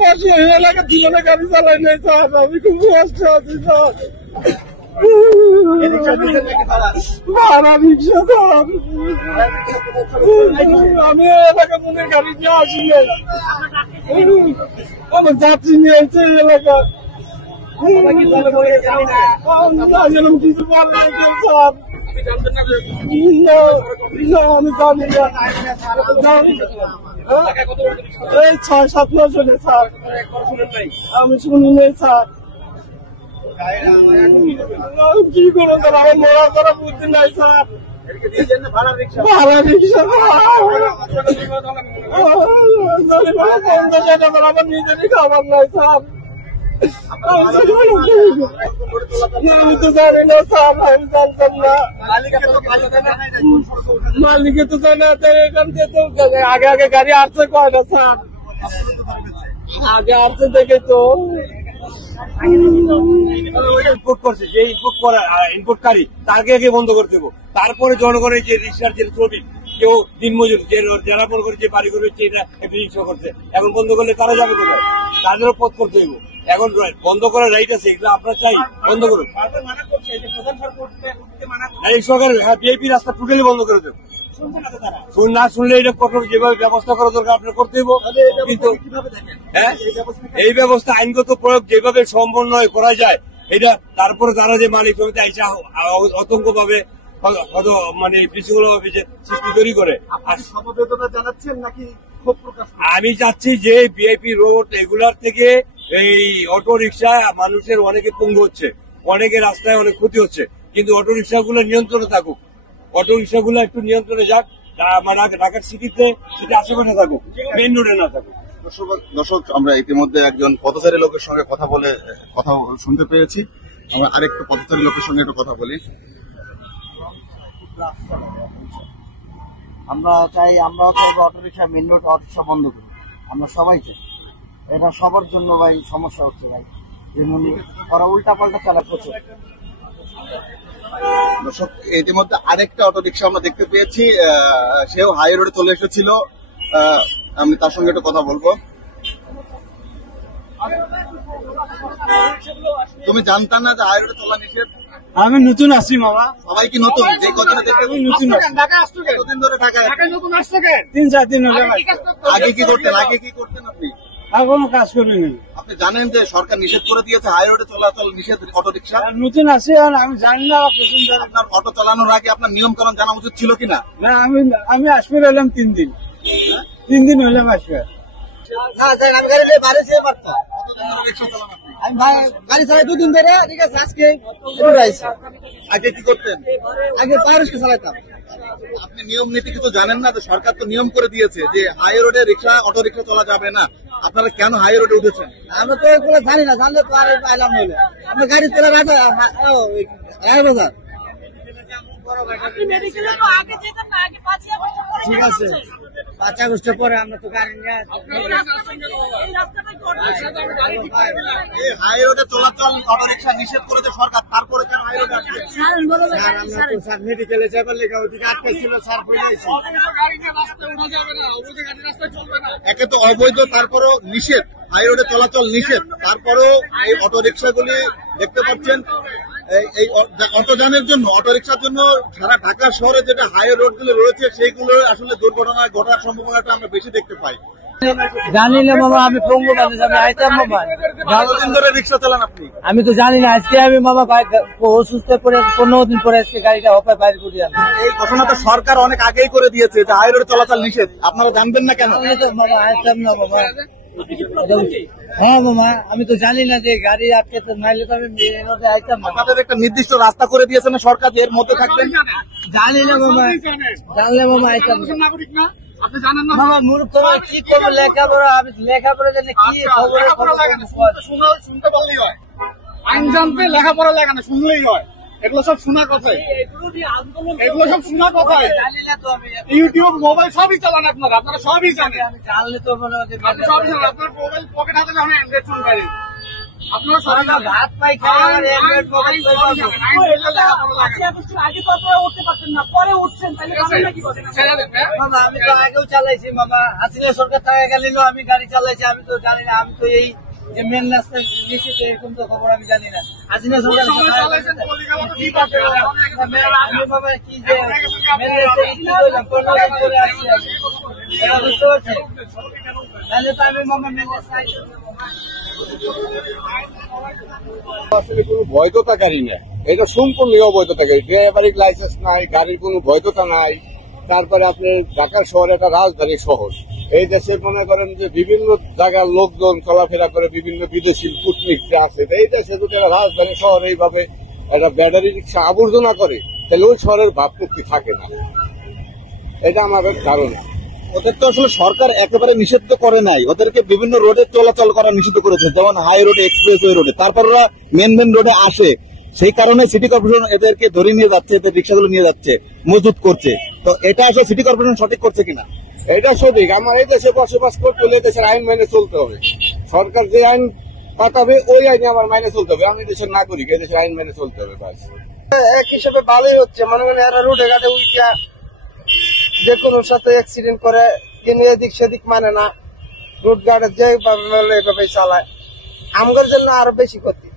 পাশে এলাকার জীবনে গাড়ি চালাই নাই স্যার, আমি খুব কষ্ট আছি স্যার। ভাড়া রিক্সা স্যার, আমি এলাকা মনে গাড়ি নিয়ে আসি নাই, আমার যাত্রী নিয়ে এসে এলাকা কিছু বললে স্যার। আমি জানি না, এই ৬-৭ মাস হলে স্যার, আমি শুনি নাই স্যার। কি করুন স্যার, আমার মরা করা বুদ্ধি নাই স্যার। ভাড়া রিক্সা আমার নিজেরই খাবার নাই স্যার। আমি তো জানি না স্যার, আমি জানতাম না। মালিকে তো জানা, এখান থেকে তো আগে আগে গাড়ি আসছে কয়টা স্যার, আগে আসছে দেখে তো ইনপুট করছে, যে ইনপুটকারী তাকে আগে বন্ধ করতে দেবো, তারপরে জনগণের যে রিক্সার যে শ্রমিক, কেউ দিনমজুর যারা মনে করে যে বাড়ি করে এটা একটা রিক্সা করছে, এখন বন্ধ করলে তারা যাবে কোথায়? তাদেরও পথ করতে হইব। এখন বন্ধ করার রাইট আছে, এগুলো আপনার চাই, বন্ধ করুন। সরকার বিআইপি রাস্তা টোটালি বন্ধ করে দেবো, না শুনলে এটা কঠোর যেভাবে ব্যবস্থা করা দরকার আপনার করতে হইব। কিন্তু হ্যাঁ, এই ব্যবস্থা আইনগত প্রয়োগ যেভাবে সমন্বয় করা যায় এটা, তারপরে তারা যে মালিক সমিতি আইসা অতঙ্ক ভাবে মানে বিশৃঙ্খলা ভাবে যে সৃষ্টি তৈরি করে। সমবেদনা জানাচ্ছেন নাকি ক্ষোভ প্রকাশ? আমি চাচ্ছি যে বিআইপি রোড এগুলার থেকে এই অটো রিক্সা মানুষের অনেকে পঙ্গু হচ্ছে, অনেকে রাস্তায় অনেক ক্ষতি হচ্ছে, কিন্তু অটো রিক্সাগুলো নিয়ন্ত্রণে থাকুক, অটো রিক্সাগুলো একটু নিয়ন্ত্রণে যাক, ঢাকার সিটিতে সেটা আশেপাশে থাকুক, মেইন রোডে না থাকুক। দর্শক, আমরা ইতিমধ্যে একজন পথচারী লোকের সঙ্গে কথা শুনতে পেয়েছি। আমরা আরেকটু পথচারী লোকের সঙ্গে একটু কথা বলি। আমরাও চাইবো auto rickshaw, main road auto rickshaw বন্ধ করি, আমরা সবাই চাই। এটা সবার জন্য ভাই সমস্যা হচ্ছে ভাই, ওরা উল্টা পাল্টা চালা করছে। দর্শক, ইতিমধ্যে আরেকটা অটো রিক্সা আমরা দেখতে পেয়েছি, সেও হাই রোডে চলে এসেছিল। আমি তার সঙ্গে একটু কথা বলবো। তুমি জানতা না যে হাই রোডে চলা নিষেধ? আমি নতুন আসছি মামা। সবাই কি নতুন? যে কদিনে দেখতে নতুন কতদিন ধরে ঢাকায়? 3-4 দিন হলে। আগে কি করতেন আপনি? আর কোনো কাজ করিনি। আপনি জানেন যে সরকার নিষেধ করে দিয়েছে হাই রোডে চলাচল নিষেধ অটো রিক্সা? নতুন আসি, আর আমি জানি না। আপনার অটো চালানোর আগে আপনার নিয়ম কানুন জানা উচিত ছিল কিনা? না, আমি আসবে হলাম 3 দিন, 3 দিন হলাম আসবে। আমি গাড়ি বাড়ি যেতে পারতাম, আমি গাড়ি চালাই 2 দিন ধরে। ঠিক আছে, আজকে আগে কি করতেন? আগে পায়ের চালাইতাম। আপনি নিয়ম নীতি কিছু জানেন না? যে সরকার তো নিয়ম করে দিয়েছে যে হাই রোডে রিক্সা অটো রিক্সা চলা যাবে না। আপনারা কেন হাই রোডে উঠেছেন? আমরা তো এগুলো জানি না, জানলে তো আর পাইলাম হইলে। আমরা গাড়ি চলে ঠিক আছে, 5 আগস্টের পরে আমরা তো গাড়ি নিয়ে হাই রোডে চলাচল অটো রিক্সা নিষেধ করেছে সরকার, তারপরে কেন হাই রোডে আসছে? স্যার মেডিকেলে যাবার লেখা ওদিকে আটকে ছিল, স্যার বুঝাইছে একে তো অবৈধ, তারপরও নিষেধ, হাই রোডে চলাচল নিষেধ, তারপরও এই অটো রিক্সাগুলি দেখতে পাচ্ছেন। এই অটোযানের জন্য, অটো রিক্সার জন্য সারা ঢাকা শহরে যেটা হাই রোডগুলো রয়েছে সেইগুলো আসলে দুর্ঘটনা ঘটার সম্ভাবনাটা আমরা বেশি দেখতে পাই। জানি না মামা, আমি পঙ্গু মানুষ, আমি আইতাম মামা। কতদিন ধরে রিক্সা চালান আপনি? আমি তো জানি না, আজকে আমি মামা অসুস্থ করে 15 দিন পরে আজকে গাড়িটা হপায় বাইরে করি। এই ঘটনা তো সরকার অনেক আগেই করে দিয়েছে যে হাই রোডে চলাচল নিষেধ, আপনারা জানবেন না কেন? মামা আইতাম না মামা। হ্যাঁ মামা, আমি তো জানি না যে গাড়ি আটকে, তো নাইলে তো আমি আইতাম না। আপনাদের একটা নির্দিষ্ট রাস্তা করে দিয়েছে না সরকার, যে এর মধ্যে থাকবেন? জানি না মামা, জানলে মামা আইতাম না। আপনি জানেন না মামা, মূর্খ কি করবো, লেখাপড়া, আমি লেখাপড়া জানি কি খবর শুনতে পারলেই হয়। আইন জানতে লেখাপড়া লেখা না, শুনলেই হয়। এগুলো সব শোনা কথাই, এগুলো সব শোনা কথাই। ইউটিউব, মোবাইল সবই চালান আপনারা সবই জানেন। জানলে তো মনে হচ্ছে আপনার মোবাইল পকেট হাতে যখন অ্যান্ড্রয়েড ফোন পাই আপনারা সবাই জানেন। ভাত পাই খাই আর এক মিনিট মোবাইল সবাই জানেন, আইন বললে লেখাপড়া লাগে না। আগে তো আপনারা উঠতে পারতেন না, পরে উঠছেন, তাহলে কারণটা কি বলেন? ছেড়ে দেন, হ্যাঁ? মামা আমি তো আগেও চালাইছি মামা, হাসিনা সরকার থাকা গেলেও আমি গাড়ি চালাইছি, আমি তো জানি না, আমি তো এই যে মেন রাস্তায় নিচে তো এরকম তো খবর আমি জানি না। হাসিনা সরকার সময় চালাইছেন, পলিগালা তো ঠিক আছে, আমি বাবা কি যে মেন রাস্তায় কি করলাম, 15 বছর ধরে আসছি আমি। এটা বুঝতে পারছেন? তাহলে তো আমি মামা মেন রাস্তায় আসলে কোনো বৈধতা গাড়ি না, এটা সম্পূর্ণ অবৈধতা গাড়ি। ড্রাইভারিং লাইসেন্স নাই, গাড়ির কোনো বৈধতা নাই। তারপরে আপনার ঢাকা শহর একটা রাজধানী শহর, এই দেশে মনে করেন যে বিভিন্ন জায়গার লোকজন চলাফেরা করে, বিভিন্ন বিদেশি কূটনীতিরা আছে। এই দেশে যদি একটা রাজধানী শহর এইভাবে একটা ব্যাটারি রিক্সা আবর্জনা করে, তাহলে ওই শহরের ভাবমূর্তি থাকে না, এটা আমাদের ধারণা। ওদের তো আসলে সরকার একেবারে নিষিদ্ধ করে নাই, ওদেরকে বিভিন্ন রোডে চলাচল করা নিষিদ্ধ করেছে, যেমন হাই রোডে, এক্সপ্রেসওয়ে রোডে। তারপর ওরা মেন রোডে আসে, সেই কারণে সিটি কর্পোরেশন এদেরকে ধরে নিয়ে যাচ্ছে, এদের রিক্সাগুলো নিয়ে যাচ্ছে, মজুত করছে। তো এটা আসলে সিটি কর্পোরেশন সঠিক করছে কিনা? এটা সঠিক। আমার এই দেশে বসবাস করতে হলে দেশের আইন মেনে চলতে হবে। সরকার যে আইন পাঠাবে ওই আইনে আমার মেনে চলতে হবে। আমি দেশের নাগরিক, এই দেশের আইন মেনে চলতে হবে, ব্যাস। এক হিসেবে ভালোই হচ্ছে, মনে করেন এরা রোডে ঘাটে উইটা যে কোনো সাথে অ্যাক্সিডেন্ট করে, কিন্তু এদিক সেদিক মানে না, রোড ঘাটে যেভাবে এইভাবে চালায়, আমগর জন্য আরো বেশি ক্ষতি।